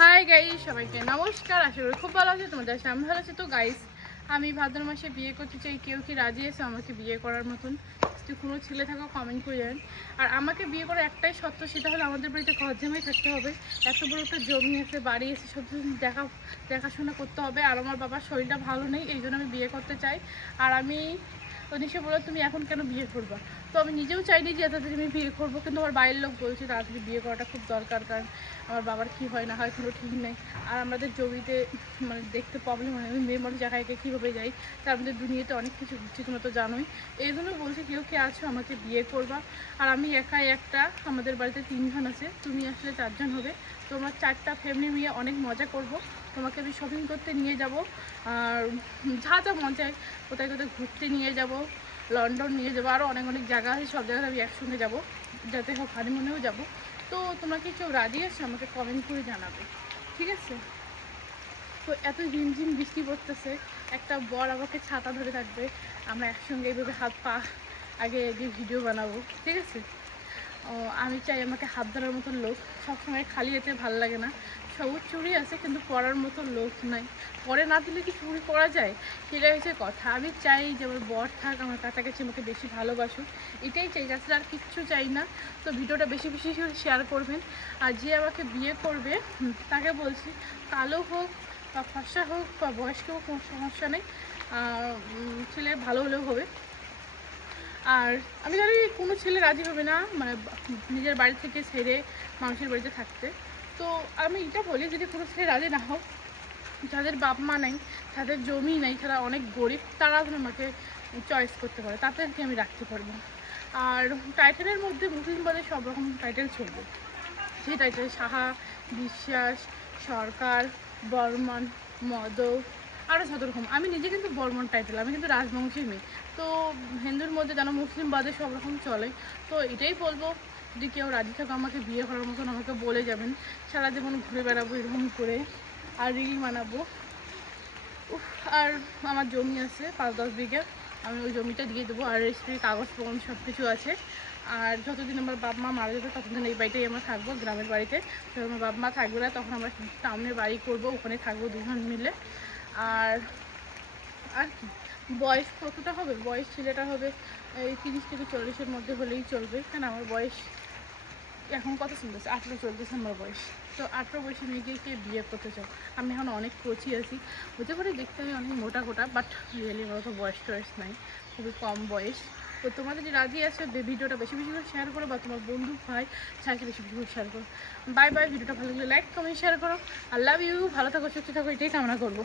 Hi guys, সবাইকে নমস্কার। আশা করি খুব ভালো আছে, তোমাদের সামনে ভালো আছে। তো গাইস, আমি ভাদ্র মাসে বিয়ে করতে চাই। কেউ কি রাজি আছে আমাকে বিয়ে করার মতন? যদি কোনো ছেলে থাকো কমেন্ট করে যাবেন। আর আমাকে বিয়ে করার একটাই শর্ত, সেটা হলো আমাদের বাড়িতে ঘর জামাই থাকতে হবে। এত বড় একটা জমি আছে, বাড়ি আছে, সব দেখাশোনা করতে হবে। আর আমার বাবার শরীরটা ভালো নেই, এই জন্য আমি বিয়ে করতে চাই। আর আমি অনিশা বলো তুমি এখন কেন বিয়ে করবা? তো আমি নিজেও চাইনি যে তাড়াতাড়ি আমি বিয়ে করবো, কিন্তু আমার বাড়ির লোক বলছে তাড়াতাড়ি বিয়ে করাটা খুব দরকার, কারণ আমার বাবার কী হয় না হয় কোনো ঠিক নেই। আর আমাদের জমিতে মানে দেখতে প্রবলেম হয়, আমি মেয়ে মানুষ জায়গায় কীভাবে যাই, তার মধ্যে দুনিয়াতে অনেক কিছু ঘুরছি, তোমরা তো জানোই। এই জন্য বলছে কেউ কে আছো আমাকে বিয়ে করবা। আর আমি একাই একটা, আমাদের বাড়িতে 3 জন আছে, তুমি আসলে 4 জন হবে। তোমার 4টা ফ্যামিলি নিয়ে অনেক মজা করব। তোমাকে আমি শপিং করতে নিয়ে যাব, আর যা যা মন চায় কোথায় কোথায় ঘুরতে নিয়ে যাব, লন্ডন নিয়ে যাবো, আরও অনেক অনেক জায়গা আছে, সব জায়গায় আমি একসঙ্গে যাব, যাতে হোক হানিমুনেও যাব। তো তোমরা কি কেউ রাজি আছে আমাকে কমেন্ট করে জানাবে, ঠিক আছে? তো এত ঝিমঝিম বৃষ্টি পড়তেছে, একটা বর আমাকে ছাতা ধরে থাকবে, আমরা একসঙ্গে এইভাবে হাত পা আগে দিয়ে ভিডিও বানাবো, ঠিক আছে? আমি চাই আমাকে হাত ধরার মতো লোক। সবসময় খালি যেতে ভালো লাগে না। সবুজ চুড়ি আছে কিন্তু পরার মতো লোক নাই। পরে না দিলে কি চুড়ি পরা যায়? সেটাই হচ্ছে কথা। আমি চাই যে আমার বর থাক, আমার কাছাকাছি, আমাকে বেশি ভালোবাসুক, এটাই চাই, তাছাড়া আর কিচ্ছু চাই না। তো ভিডিওটা বেশি বেশি করে শেয়ার করবেন। আর যে আমাকে বিয়ে করবে তাকে বলছি, কালো হোক বা ফর্সা হোক বা বয়স্ক হোক, কোনো সমস্যা নেই। ছেলে ভালো হলেও হবে। আর আমি জানি কোনো ছেলে রাজি হবে না মানে নিজের বাড়ি থেকে ছেড়ে মানুষের বাড়িতে থাকতে। তো আমি এটা বলি, যদি কোনো ছেলে রাজি না হোক, যাদের বাপ মা নেই, যাদের জমি নেই, যারা অনেক গরিব, তারা যেন আমাকে চয়েস করতে পারে, তাদেরকে আমি রাখতে পারবো। আর টাইটেলের মধ্যে মুসলিম বাদে সব রকম টাইটেল চলবে। সেই টাইটেল সাহা, বিশ্বাস, সরকার, বর্মন, মদক, আরও যত রকম। আমি নিজে কিন্তু বর্মন টাইটেল, আমি কিন্তু রাজবংশী মেয়ে। তো হিন্দুর মধ্যে যেন মুসলিম বাদে সব রকম চলে। তো এটাই বলবো, যদি কেউ রাজি থাকে আমাকে বিয়ে করার মতন আমাকে বলে যাবেন। সারা জীবন ঘুরে বেড়াবো এরকম করে, আর রিল বানাবো। আর আমার জমি আছে 5-10 বিঘা, আমি ওই জমিটা দিয়ে দেবো। আর রেজিস্ট্রির কাগজ প্রমাণ সব কিছু আছে। আর যতদিন আমার বাপ মা মারা যাবে ততদিন এই বাড়িটাই আমরা থাকবো, গ্রামের বাড়িতে। যখন আমার বাপ মা থাকবে না তখন আমরা টাউনের বাড়ি করবো, ওখানে থাকবো 2 জন মিলে। আর আর কি, বয়স কতটা হবে? বয়স ছেলেটা হবে এই 30 থেকে 40-এর মধ্যে হলেই চলবে, কেন আমার বয়স এখন কত চলতেছে, 18 চলতেছে আমার বয়স। তো 18 বয়সে মেয়েকে কে বিয়ে করতে চাও? আমি এখন অনেক কচি আছি, হতে পারে দেখতে আমি অনেক মোটা কোটা, বাট রিয়েলি আমার তো বয়স টয়স নাই, খুবই কম বয়স। তো তোমাদের যে রাজি আছে, ভিডিওটা বেশি বেশি করে শেয়ার করো, বা তোমার বন্ধু ভাই ছাড়কে বেশি বেশি করে শেয়ার করো। Bye bye. ভিডিওটা ভালো লাগলে লাইক কমেন্ট শেয়ার করো। I love you. ভালো থাকো, সুস্থ থাকো, এটাই কামনা করবো।